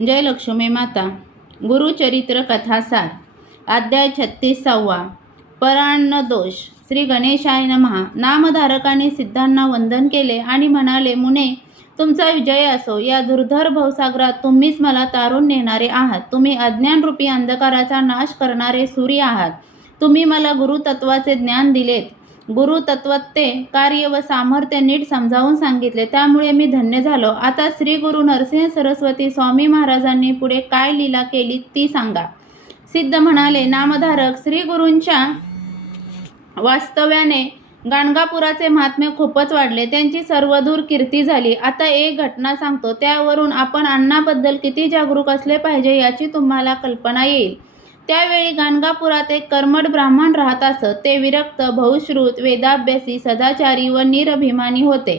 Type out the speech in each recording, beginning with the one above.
जय लक्ष्मी माता. गुरुचरित्र कथासार. अध्याय 36. परान्न दोष. श्री गणेशाय नमः. नामधारकाने सिद्धांना वंदन केले आणि म्हणाले, मुने, तुमचा विजय असो. या दुर्धर भवसागरात तुम्हीच मला तारून नेणारे आहात. तुम्ही अज्ञानरूपी अंधकाराचा नाश करणारे सूर्य आहात. तुम्ही मला गुरुतत्वाचे ज्ञान दिलेत. गुरुतत्वाचे कार्य व सामर्थ्य नीट समजावून सांगितले, त्यामुळे मी धन्य झालो. आता श्री गुरु नरसिंह सरस्वती स्वामी महाराजांनी पुढे काय लीला केली ती सांगा. सिद्ध म्हणाले, नामधारक, श्री गुरूंच्या वास्तव्याने गाणगापुराचे महात्म्य खूपच वाढले. त्यांची सर्वदूर कीर्ती झाली. आता एक घटना सांगतो, त्यावरून आपण अन्नाबद्दल किती जागरूक असले पाहिजे याची तुम्हाला कल्पना येईल. त्यावेळी गाणगापुरात एक कर्मठ ब्राह्मण राहत असत. ते विरक्त, बहुश्रुत, वेदाभ्यासी, सदाचारी व निरभिमानी होते.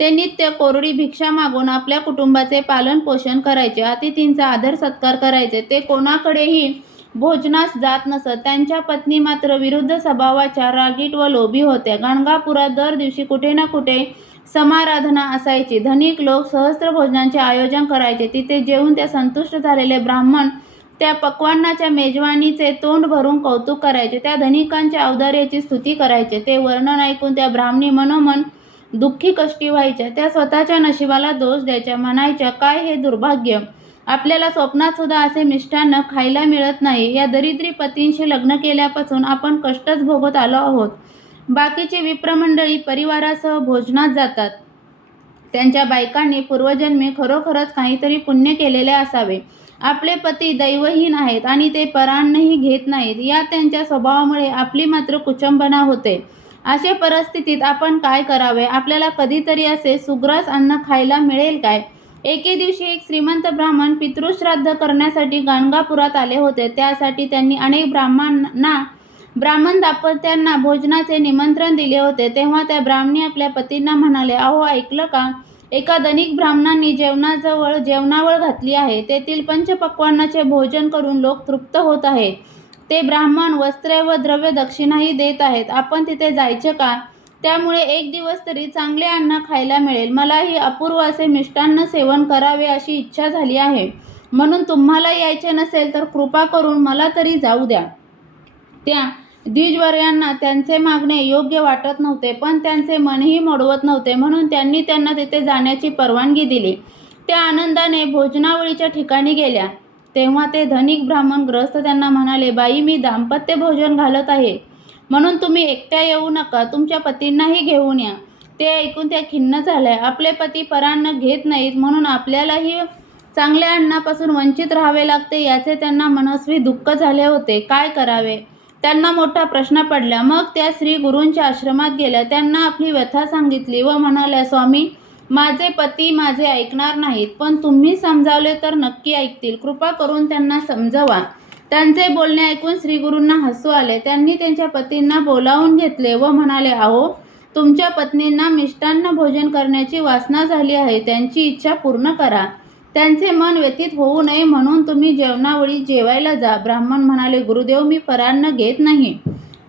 ते नित्य कोरडी भिक्षा मागून आपल्या कुटुंबाचे पालन पोषण करायचे. अतिथींचा आदर सत्कार करायचे. ते कोणाकडेही भोजनास जात नसत. त्यांच्या पत्नी मात्र विरुद्ध स्वभावाच्या, रागीट व लोभी होत्या. गाणगापुरात दर दिवशी कुठे ना कुठे समाराधना असायची. धनिक लोक सहस्त्र भोजनांचे आयोजन करायचे. तिथे जेवून त्या संतुष्ट झालेले ब्राह्मण त्या पक्वान्नाच्या मेजवानीचे तोंड भरून कौतुक करायचे. त्या धनिकांच्या औदार्याची स्तुती करायचे. ते वर्णन ऐकून त्या ब्राह्मणी मनोमन दुःखी कष्टी व्हायच्या. त्या स्वतःच्या नशिबाला दोष द्यायच्या. म्हणायच्या, काय हे दुर्भाग्य, आपल्याला स्वप्नात सुद्धा असे मिष्टान्न खायला मिळत नाही. या दरिद्री पतींशी लग्न केल्यापासून आपण कष्टच भोगत आलो आहोत. बाकीचे विप्रमंडळी परिवारासह भोजनात जातात. त्यांच्या बायकांनी पूर्वजन्मी खरोखरच काहीतरी पुण्य केलेले असावे. आपले पती दैवहीन आहेत आणि ते परान्नही घेत नाहीत. या त्यांच्या स्वभावामुळे आपली मात्र कुचंबना होते. अशा परिस्थितीत आपण काय करावे? आपल्याला कधीतरी असे सुग्रास अन्न खायला मिळेल काय? एके दिवशी एक श्रीमंत ब्राह्मण पितृश्राद्ध करण्यासाठी गाणगापुरात आले होते. त्यासाठी त्यांनी अनेक ब्राह्मण दाम्पत्यांना भोजनाचे निमंत्रण दिले होते. तेव्हा त्या ब्राह्मणी आपल्या पतींना म्हणाले, अहो, ऐकलं का? एका धनिक ब्राह्मणांनी जेवणावळ घातली आहे. तेथील पंचपक्वान्नाचे भोजन करून लोक तृप्त होत आहेत. ते ब्राह्मण वस्त्रे व द्रव्य दक्षिणाही देत आहेत. आपण तिथे जायचे का? त्यामुळे एक दिवस तरी चांगले अन्न खायला मिळेल. मलाही अपूर्व असे मिष्टान्न सेवन करावे अशी इच्छा झाली आहे. म्हणून तुम्हाला यायचे नसेल तर कृपा करून मला तरी जाऊ द्या. त्या द्विजवर्यांना त्यांचे मागणे योग्य वाटत नव्हते, पण त्यांचे मनही मोडवत नव्हते. म्हणून त्यांनी त्यांना तिथे जाण्याची परवानगी दिली. त्या आनंदाने भोजनावळीच्या ठिकाणी गेल्या. तेव्हा ते धनिक ब्राह्मण ग्रस्त त्यांना म्हणाले, बाई, मी दाम्पत्य भोजन घालत आहे, म्हणून तुम्ही एकट्या येऊ नका. तुमच्या पतींनाही घेऊन या. ते ऐकून त्या खिन्न झाल्या. आपले पती परान्न घेत नाहीत म्हणून आपल्यालाही चांगल्या अन्नापासून वंचित राहावे लागते याचे त्यांना मनस्वी दुःख झाले होते. काय करावे? त्यांना मोठा प्रश्न पडला. मग त्या श्री गुरूंच्या आश्रमात गेल्या. त्यांना आपली व्यथा सांगितली व म्हणाल्या, स्वामी, माझे पती माझे ऐकणार नाहीत, पण तुम्ही समजावले तर नक्की ऐकतील. कृपा करून त्यांना समजवा. त्यांचे बोलणे ऐकून श्रीगुरूंना हसू आले. त्यांनी त्यांच्या पतींना बोलावून घेतले व म्हणाले, अहो, तुमच्या पत्नींना मिष्टान्न भोजन करण्याची वासना झाली आहे. त्यांची इच्छा पूर्ण करा. त्यांचे मन व्यथित होऊ नये म्हणून तुम्ही जेवणावळी जेवायला जा. ब्राह्मण म्हणाले, गुरुदेव, मी परान्न घेत नाही,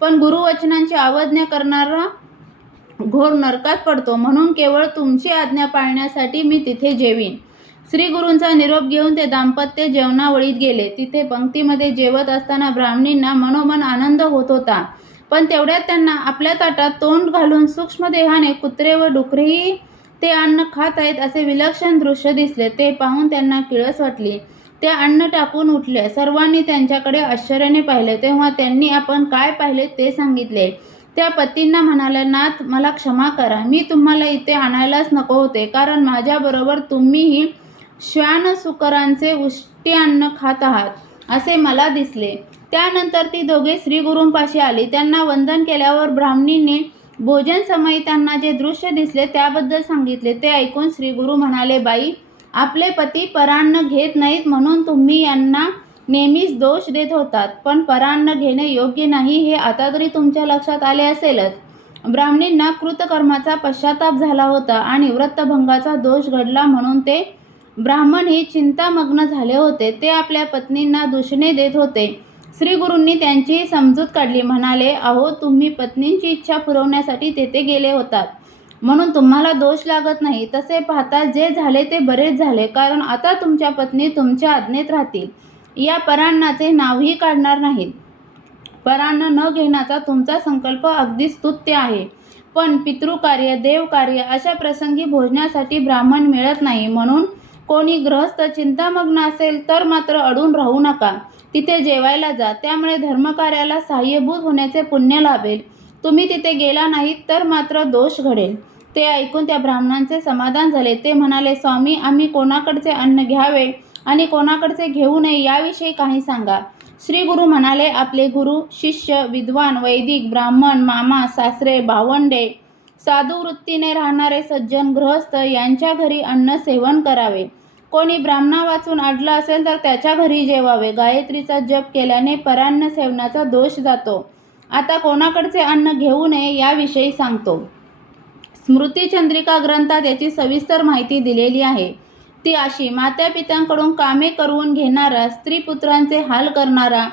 पण गुरुवचनांची अवज्ञा करणारा घोर नरकात पडतो, म्हणून केवळ तुमची आज्ञा पाळण्यासाठी मी तिथे जेवीन. श्री गुरूंचा निरोप घेऊन ते दाम्पत्य जेवणावळीत गेले. तिथे पंक्तीमध्ये जेवत असताना ब्राह्मणींना मनोमन आनंद होत होता. पण तेवढ्यात त्यांना आपल्या ताटात तोंड घालून सूक्ष्म देहाने कुत्रे व डुकरेही ते अन्न खात आहेत असे विलक्षण दृश्य दिसले. ते पाहून त्यांना किळस वाटली. ते अन्न टाकून उठले. सर्वांनी त्यांच्याकडे आश्चर्याने पाहिले. तेव्हा त्यांनी आपण काय पाहिले ते सांगितले. त्या पतींना म्हणाल्या, नाथ, मला क्षमा करा. मी तुम्हाला इथे आणायलाच नको होते, कारण माझ्याबरोबर तुम्हीही श्वानसुकरांचे उष्टी अन्न खात आहात असे मला दिसले. त्यानंतर ती दोघे श्रीगुरूंपाशी आली. त्यांना वंदन केल्यावर ब्राह्मणीने भोजन समयी त्यांना जे दृश्य दिसले त्याबद्दल सांगितले. ते ऐकून श्रीगुरू म्हणाले, बाई, आपले पती परान्न घेत नाहीत म्हणून तुम्ही यांना नेहमीच दोष देत होतात, पण परान्न घेणे योग्य नाही हे आता तरी तुमच्या लक्षात आले असेलच. ब्राह्मणींना कृतकर्माचा पश्चाताप झाला होता आणि व्रतभंगाचा दोष घडला म्हणून ते ब्राह्मणही चिंतामग्न झाले होते. ते आपल्या पत्नींना दूषणे देत होते. श्रीगुरूंनी त्यांची समजूत काढली. म्हणाले, अहो, तुम्ही पत्नींची इच्छा पुरवण्यासाठी तेथे गेले होतात. म्हणून तुम्हाला दोष लागत नाही. तसे पाहता जे झाले ते बरेच झाले, कारण आता तुमच्या पत्नी तुमच्या आज्ञेत राहतील. या परान्नाचे नावही काढणार नाहीत. परान्न न घेण्याचा तुमचा संकल्प अगदी स्तुत्य आहे, पण पितृकार्य, देवकार्य अशा प्रसंगी भोजनासाठी ब्राह्मण मिळत नाही. म्हणून कोणी गृहस्थ चिंतामग्न असेल तर मात्र अडून राहू नका, तिथे जेवायला जा. त्यामुळे धर्मकार्याला सहाय्यभूत होण्याचे पुण्य लाभेल. तुम्ही तिथे गेला नाहीत तर मात्र दोष घडेल. ते ऐकून त्या ब्राह्मणांचे समाधान झाले. ते म्हणाले, स्वामी, आम्ही कोणाकडचे अन्न घ्यावे आणि कोणाकडचे घेऊ नये याविषयी काही सांगा. श्री गुरु म्हणाले, आपले गुरु, शिष्य, विद्वान, वैदिक, ब्राह्मण, मामा, सासरे, भावंडे, साधू वृत्तीने राहणारे सज्जन, गृहस्थ यांच्या घरी अन्न सेवन करावे. कोणी ब्राह्मणा वाचून अडला असेल तर त्याच्या घरी जेवावे. गायत्रीचा जप केल्याने परान्न सेवनाचा दोष जातो. आता कोणाकडचे अन्न घेऊ नये याविषयी सांगतो. स्मृतिचंद्रिका ग्रंथात याची सविस्तर माहिती दिलेली आहे. ती अशी: मातापित्यांकडून कामे करवून घेणारा, स्त्रीपुत्रांचे हाल करणारा,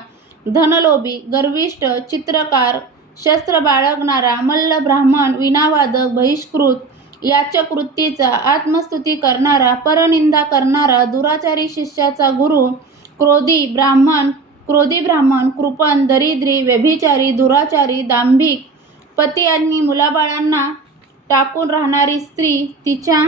धनलोभी, गर्विष्ठ, चित्रकार, शस्त्र बाळगणारा, मल्ल, ब्राह्मण, वीणावादक, बहिष्कृत, याचक वृत्तीचा, आत्मस्तुती करणारा, परनिंदा करणारा, दुराचारी शिष्याचा गुरु, क्रोधी ब्राह्मण, कृपण, दरिद्री, व्यभिचारी, दुराचारी, दांभिक, पती आणि मुलाबाळांना टाकून राहणारी स्त्री, तिच्या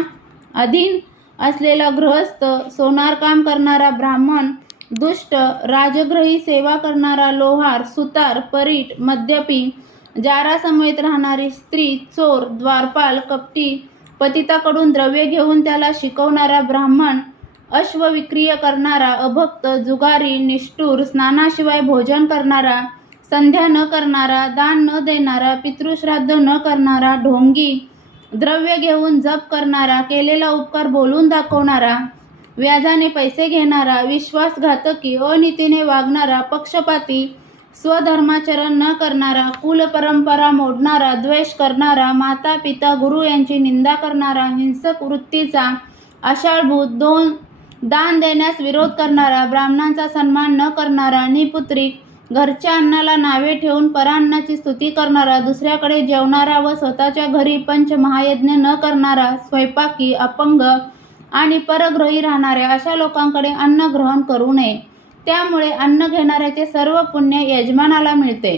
अधीन असलेला गृहस्थ, सोनारकाम करणारा ब्राह्मण, दुष्ट, राजग्रही सेवा करणारा लोहार, सुतार, परीट, मद्यपी, जारासमवेत राहणारी स्त्री, चोर, द्वारपाल, कपटी, पतिताकडून द्रव्य घेऊन त्याला शिकवणारा ब्राह्मण, अश्वविक्रिय करणारा, अभक्त, जुगारी, निष्ठुर, स्नानाशिवाय भोजन करणारा, संध्या न करणारा, दान न देणारा, पितृश्राद्ध न करणारा, ढोंगी, द्रव्य घेऊन जप करणारा, केलेला उपकार बोलून दाखवणारा, व्याजाने पैसे घेणारा, विश्वासघातकी, अनीतीने वागणारा, पक्षपाती, स्वधर्माचरण न करणारा, कुलपरंपरा मोडणारा, द्वेष करणारा, माता पिता गुरु यांची निंदा करणारा, हिंसक वृत्तीचा, आषाढभूत, दान देण्यास विरोध करणारा, ब्राह्मणांचा सन्मान न करणारा, निपुत्रिक, घरच्या अन्नाला नावे ठेवून परान्नाची स्तुती करणारा, दुसऱ्याकडे जेवणारा व स्वतःच्या घरी पंचमहायज्ञ न करणारा, स्वयंपाकी, अपंग आणि परग्रही राहणाऱ्या अशा लोकांकडे अन्न ग्रहण करू नये. त्यामुळे अन्न घेणाऱ्याचे सर्व पुण्य यजमानाला मिळते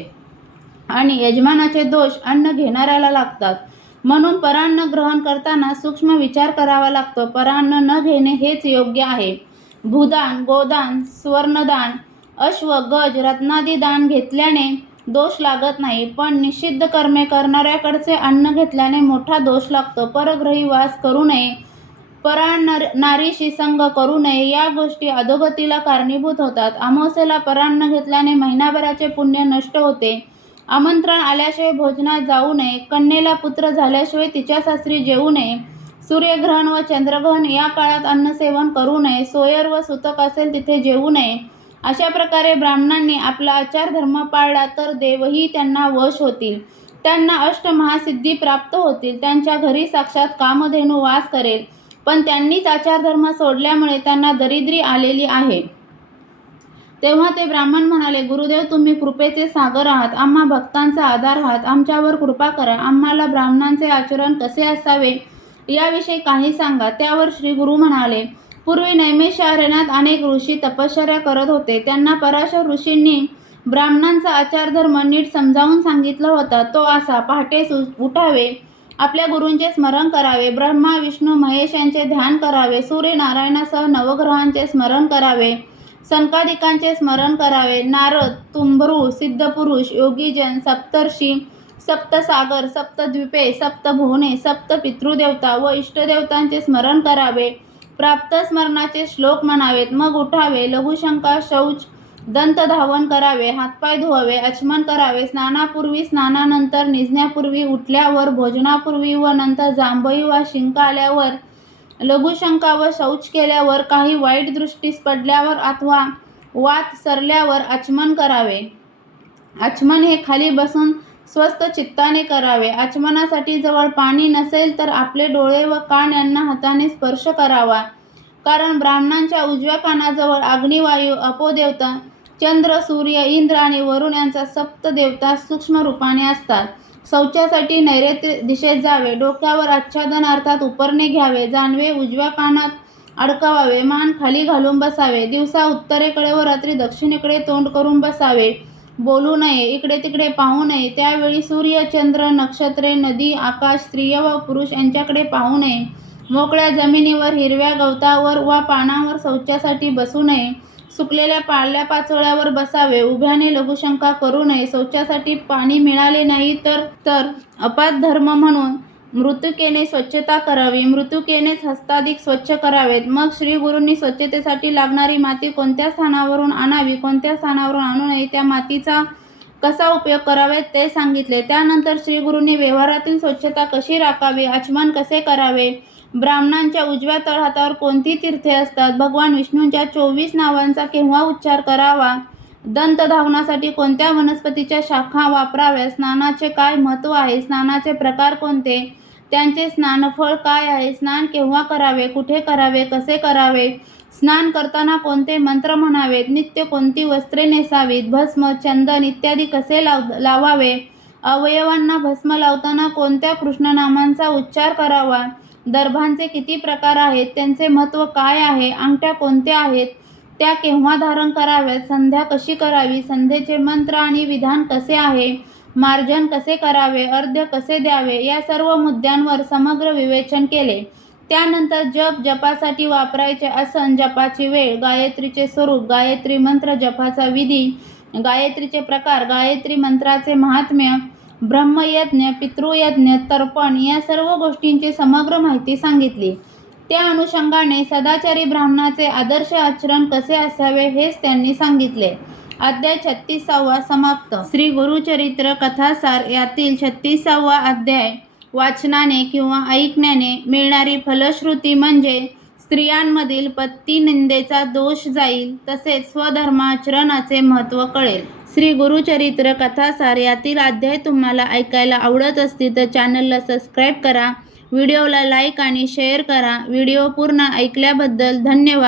आणि यजमानाचे दोष अन्न घेणाऱ्याला लागतात. म्हणून परान्न ग्रहण करताना सूक्ष्म विचार करावा लागतो. परान्न न घेणे हेच योग्य आहे. भूदान, गोदान, स्वर्णदान, अश्व, गज, रत्नादी दान घेतल्याने दोष लागत नाही, पण निषिद्ध कर्मे करणाऱ्याकडचे अन्न घेतल्याने मोठा दोष लागतो. परग्रही वास करू नये, नारीशी संग करू नये, या गोष्टी अधोगतीला कारणीभूत होतात. अमावास्येला परान्न घेतल्याने महिनाभराचे पुण्य नष्ट होते. आमंत्रण आल्याशिवाय भोजनात जाऊ नये, कन्येला पुत्र झाल्याशिवाय तिच्या सासरी जेवू नये, सूर्यग्रहण व चंद्रग्रहण या काळात अन्नसेवन करू नये, सोयर व सुतक असेल तिथे जेवू नये. अशा प्रकारे ब्राह्मणांनी आपला आचारधर्म पाळला तर देवही त्यांना वश होतील, त्यांना अष्टमहासिद्धी प्राप्त होतील, त्यांच्या घरी साक्षात कामधेनू वास करेल. पण त्यांनीच आचारधर्म सोडल्यामुळे त्यांना दरिद्री आलेली आहे. तेव्हा ते ब्राह्मण म्हणाले, गुरुदेव, तुम्ही कृपेचे सागर आहात, आम्हा भक्तांचा आधार आहात, आमच्यावर कृपा करा. आम्हाला ब्राह्मणांचे आचरण कसे असावे याविषयी काही सांगा. त्यावर श्री गुरु म्हणाले, पूर्वी नैमिषारण्यात अनेक ऋषी तपश्चर्या करत होते. त्यांना पराशर ऋषींनी ब्राह्मणांचा आचारधर्म नीट समजावून सांगितला होता. तो असा: पहाटे उठावे, आपल्या गुरूंचे स्मरण करावे, ब्रह्मा विष्णू महेश यांचे ध्यान करावे, सूर्यनारायणासह नवग्रहांचे स्मरण करावे, संकादिकांचे स्मरण करावे, नारद, तुंबरू, सिद्धपुरुष, योगीजन, सप्तर्षी, सप्तसागर, सप्तद्वीपे, सप्तभुवने, सप्त पितृदेवता व इष्टदेवतांचे स्मरण करावे, प्राप्त स्मरणाचे श्लोक म्हणावेत, मग उठावे, लघुशंका, शौच, दंतधावन करावे, हातपाय धुवावे, आचमन करावे, स्नानापूर्वी, स्नानानंतर, निजण्यापूर्वी, उठल्यावर, भोजनापूर्वी व नंतर, जांभई वा शिंक आल्यावर, लघुशंका व शौच केल्यावर, काही वाईट दृष्टीस पडल्यावर अथवा वात सरल्यावर आचमन करावे. आचमन हे खाली बसून स्वस्थ चित्ताने करावे. आचमनासाठी जवळ पाणी नसेल तर आपले डोळे व कान यांना हाताने स्पर्श करावा, कारण ब्राह्मणांच्या उजव्या कानाजवळ अग्निवायू, अपोदेवता, चंद्र, सूर्य, इंद्र आणि वरुण यांचा सप्त देवता सूक्ष्म रूपाने असतात. शौचासाठी नैऋत्य दिशेत जावे, डोक्यावर आच्छादन अर्थात उपरणे घ्यावे, जानवे उजव्या कानात अडकवावे, मान खाली घालून बसावे, दिवसा उत्तरेकडे व रात्री दक्षिणेकडे तोंड करून बसावे, बोलू नये, इकडे तिकडे पाहू नये, त्यावेळी सूर्य, चंद्र, नक्षत्रे, नदी, आकाश, स्त्रिय व पुरुष यांच्याकडे पाहू नये, मोकळ्या जमिनीवर, हिरव्या गवतावर वा पानावर शौचासाठी बसू नये, सुकलेल्या पाल्यापाचोळ्यावर बसावे, उभ्याने लघुशंका करू नये, शौचासाठी पाणी मिळाले नाही तर अपादधर्म म्हणून मृत्तिकेने स्वच्छता करावी, मृत्तिकेनेच हस्ताधिक स्वच्छ करावेत. मग श्री गुरूंनी स्वच्छतेसाठी लागणारी माती कोणत्या स्थानावरून आणावी, कोणत्या स्थानावरून आणू नये, त्या मातीचा कसा उपयोग करावे ते सांगितले. त्यानंतर श्री गुरूंनी व्यवहारातील स्वच्छता कशी राखावी, आचमन कसे करावे, ब्राह्मणांच्या उजव्या तळहातावर कोणती तीर्थे असतात, भगवान विष्णूंच्या 24 नावांचा केव्हा उच्चार करावा, दंतधावनासाठी कोणत्या वनस्पतीच्या शाखा वापराव्या, स्नानाचे काय महत्त्व आहे, स्नानाचे प्रकार कोणते, त्यांचे स्नानफळ काय आहे, स्नान केव्हा करावे, कुठे करावे, कसे करावे, स्नान करताना कोणते मंत्र म्हणावेत, नित्य कोणती वस्त्रे नेसावीत, भस्म, चंदन इत्यादी कसे लावावे, अवयवांना भस्म लावताना कोणत्या कृष्णनामांचा उच्चार करावा, दर्भांचे किती प्रकार आहेत, त्यांचे महत्त्व काय आहे, अंगठ्या कोणत्या आहेत, त्या केव्हा धारण कराव्यात, संध्या कशी करावी, संध्येचे मंत्र आणि विधान कसे आहे, मार्जन कसे करावे, अर्घ्य कसे द्यावे, या सर्व मुद्द्यांवर समग्र विवेचन केले. त्यानंतर जपासाठी वापरायचे आसन, जपाची वेळ, गायत्रीचे स्वरूप, गायत्री मंत्र जपाचा विधी, गायत्रीचे प्रकार, गायत्री मंत्राचे महात्म्य, ब्रह्मयज्ञ, पितृयज्ञ, तर्पण या सर्व गोष्टींची समग्र माहिती सांगितली. त्या अनुषंगाने सदाचारी ब्राह्मणाचे आदर्श आचरण कसे असावे हेच त्यांनी सांगितले. अध्याय 36 समाप्त. श्री गुरुचरित्र कथासार यातील 36वा अध्याय वाचनाने किंवा ऐकण्याने मिळणारी फलश्रुती म्हणजे स्त्रियांमधील पत्नीनिंदेचा दोष जाईल, तसेच स्वधर्माचरणाचे महत्त्व कळेल. श्री गुरुचरित्र कथासार यातील अध्याय तुम्हाला ऐकायला आवडत असतील तर चॅनलला सबस्क्राईब करा, व्हिडिओला लाईक आणि शेअर करा. व्हिडिओ पूर्ण ऐकल्याबद्दल धन्यवाद.